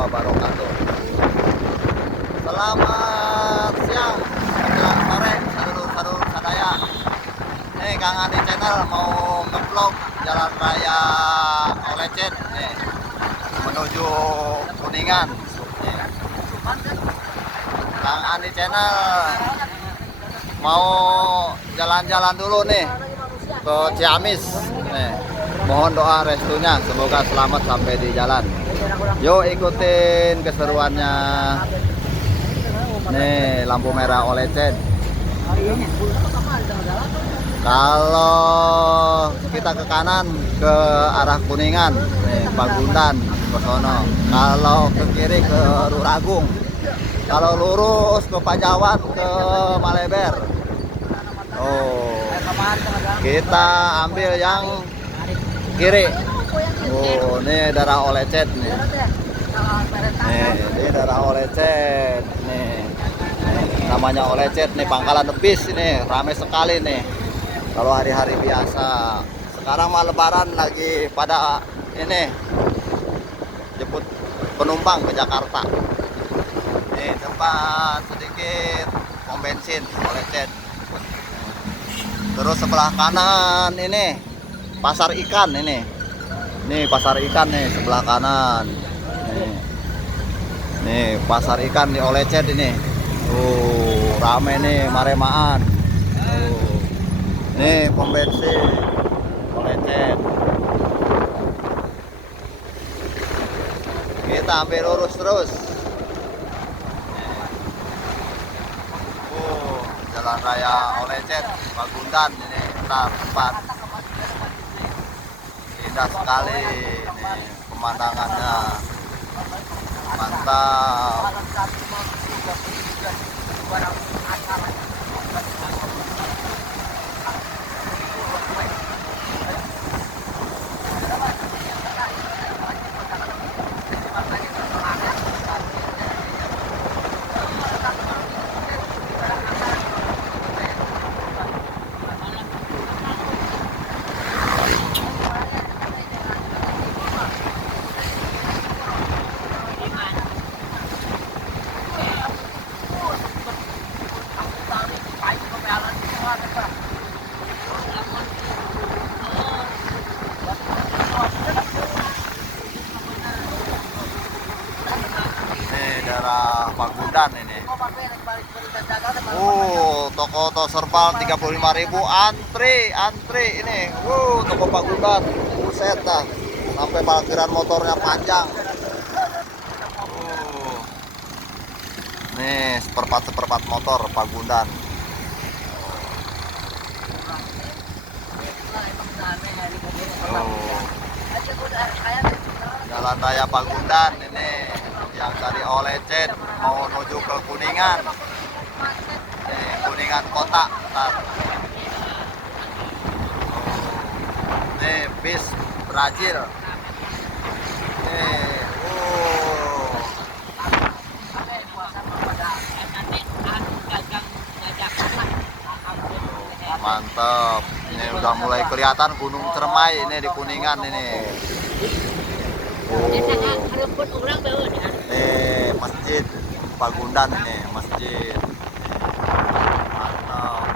wabarakatuh. Selamat siang, menjelang sore, sadulur-sadulur sadaya. Nih Kang Adi Channel mau ngevlog jalan raya Olecet nih, menuju Kuningan. Nih. Kang Adi Channel mau jalan-jalan dulu nih ke Ciamis nih. Mohon doa restunya, semoga selamat sampai di jalan. Yuk ikutin keseruannya. Nih lampu merah Olecet. Kalau kita ke kanan ke arah Kuningan, nih Pagundan ke sono. Kalau ke kiri ke Ruragung. Kalau lurus ke Pajawan ke Maleber. Oh, kita ambil yang kiri. Oh, ini daerah Olecet nih. Ini daerah Olecet nih. Namanya Olecet nih, pangkalan bis ini, ramai sekali nih. Kalau hari-hari biasa. Sekarang mah lebaran lagi pada ini jemput penumpang ke Jakarta. Nih tempat sedikit pom bensin Olecet. Terus sebelah kanan ini pasar ikan ini. Nih pasar ikan nih sebelah kanan. Nih pasar ikan di Olecet ini. Rame nih maremaan. Nih pom bensin Olecet. Kita ambil lurus terus. Jalan raya Olecet Pagundan ini tempat indah sekali nih, pemandangannya mantap. Daerah Pagundan ini. Toko serba 35.000 antri ini. Toko Pagundan. Buset dah. Sampai parkiran motornya panjang. Nih, seperempat motor Pagundan. Jalan raya Pagundan ini yang dari Olecet mau menuju ke Kuningan. Nih, Kuningan kota. Nih bis Brazil. Nih, mantap. Ini udah mulai kelihatan Gunung Cermai ini di Kuningan ini. Nih masjid Pagundan ini, masjid. Mantap.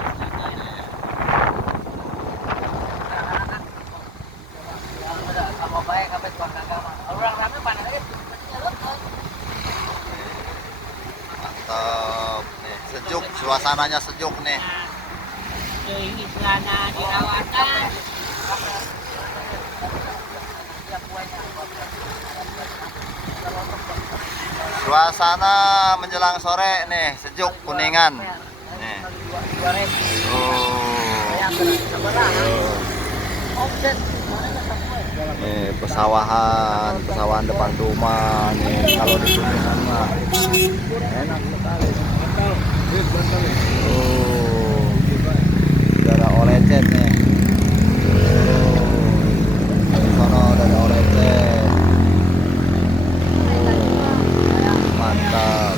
Mantap. Nih, sejuk, suasananya sejuk nih. Suasana menjelang sore nih, sejuk Kuningan. Nih. Nih pesawahan depan rumah nih, kalau di Kuningan mah enak sekali. Daerah Olecet nih. Sono dari Olecet. Mantap.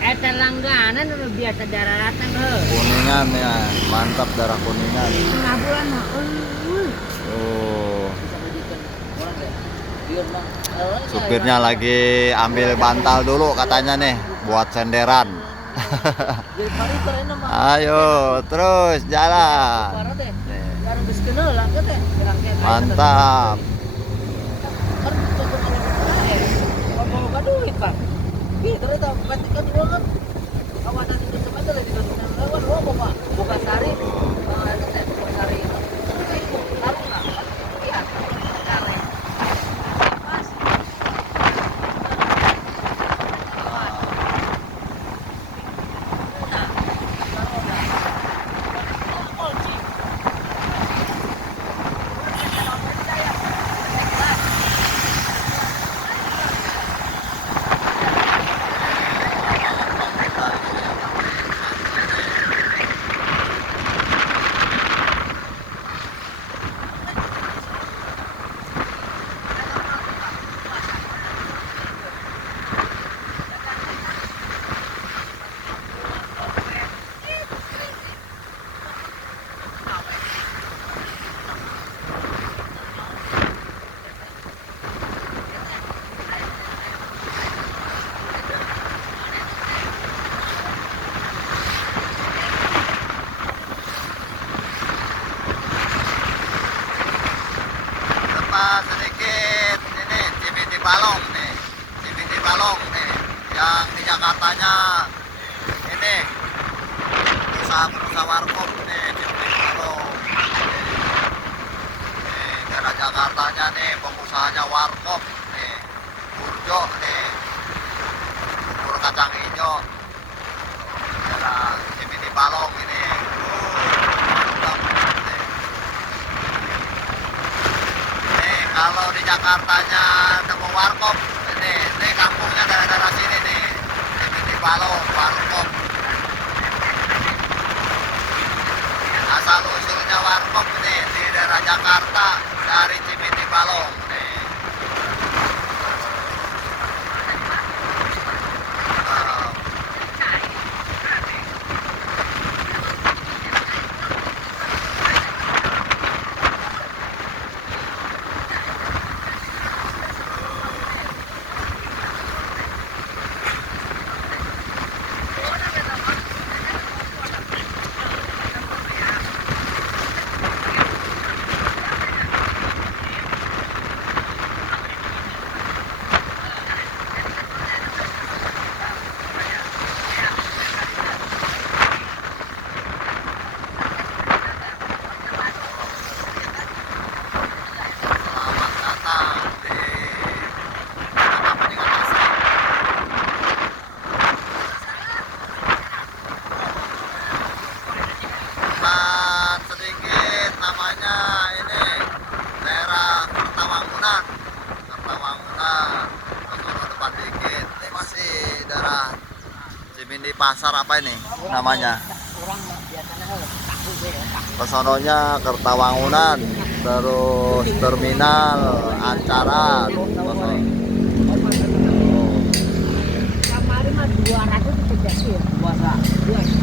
Eta daerah langganan udah biasa daratan loh. Kuningan ya, mantap darah Kuningan. Tengah bulan mah. Oh. Supirnya lagi ambil bantal dulu katanya nih buat senderan. Ayo terus jalan. Mantap. Sedikit ini Cibiti Balong nih, Cibiti Balong nih, yang di Jakartanya ini usaha warkop nih, Cibiti Balong nih, daerah Jakartanya nih, pengusahanya warkop nih, Burjo nih, bubur kacang hijau, daerah Cibiti Balong ini. Kalau di Jakartanya nemu warkop, ini kampungnya daerah sini nih, Cibiti Balong, warkop. Asal usulnya warkop ini di daerah Jakarta dari Cibiti Balong nih. Sedikit namanya ini daerah Kertawangunan, Kertawangunan depan dikit. Ini masih daerah Cimindi Pasar apa ini namanya? Pesononya Kertawangunan, terus terminal Ancaran. Kemarin mah 200 dikejakin, 200.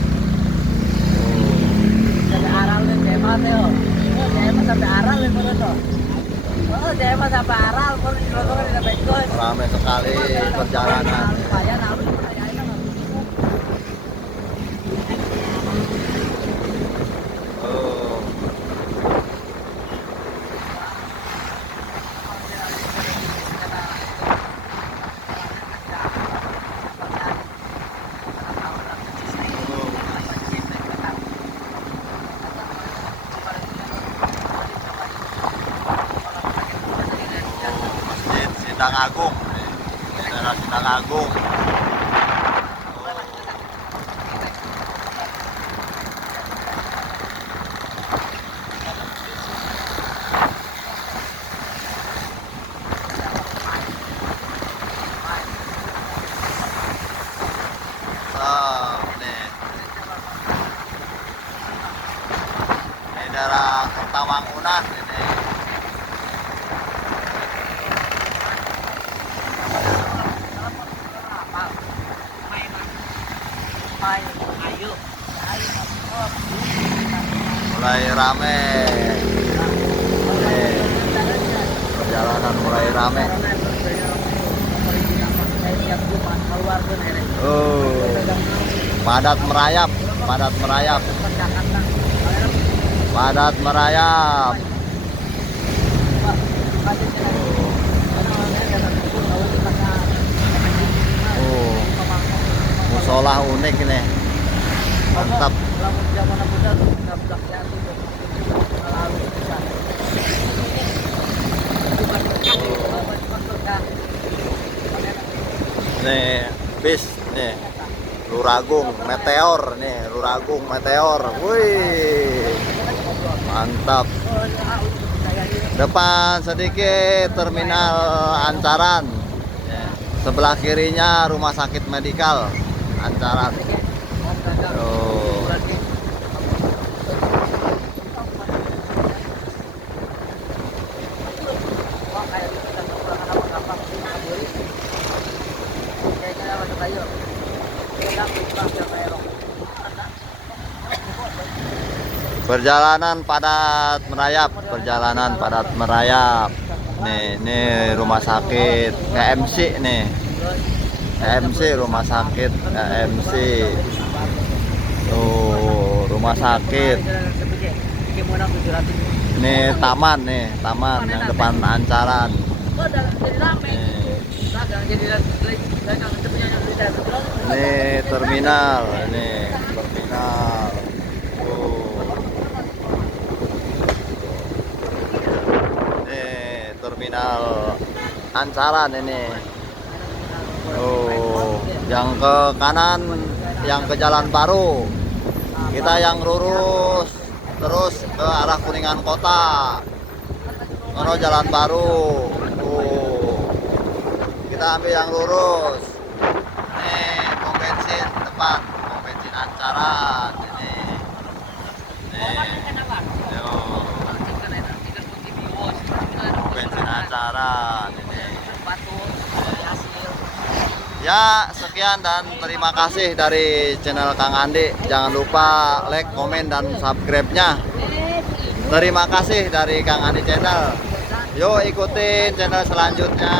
Sampai Aral nih, hemat ya. Hemat sampai Aral nih menurut lo. Oh, hemat sampai Aral, baru di Lontong di dapat itu. Ramai sekali perjalanan. Lumayan, harus percayain lah. Oh. Sindang Agung, daerah Sindang Agung. Ini daerah Kertawangunan ini. Ayo. Mulai rame. Nih, perjalanan mulai rame. Oh, padat merayap, padat merayap, padat merayap. Oh, musola unik ini, mantap. Nih, bis nih, Luragung Meteor nih, Luragung Meteor. Wih, mantap. Depan sedikit terminal Ancaran. Sebelah kirinya rumah sakit medikal Ancaran. Oh. Perjalanan padat merayap, perjalanan padat merayap. Nih rumah sakit KMC nih. KMC rumah sakit KMC. Tuh, rumah sakit. Ini taman yang depan Ancaran. Ini terminal, ini terminal. Terminal Ancaran ini. Oh, yang ke kanan yang ke Jalan Baru. Kita yang lurus terus ke arah Kuningan Kota. Ono Jalan Baru. Kita ambil yang lurus. Nih, pom bensin depan, pom bensin Ancaran ini. Yo. Bensin Ancaran ini. Ya, sekian dan terima kasih dari channel Kang Andi. Jangan lupa like, komen, dan subscribe-nya. Terima kasih dari Kang Andi Channel. Yuk ikutin channel selanjutnya.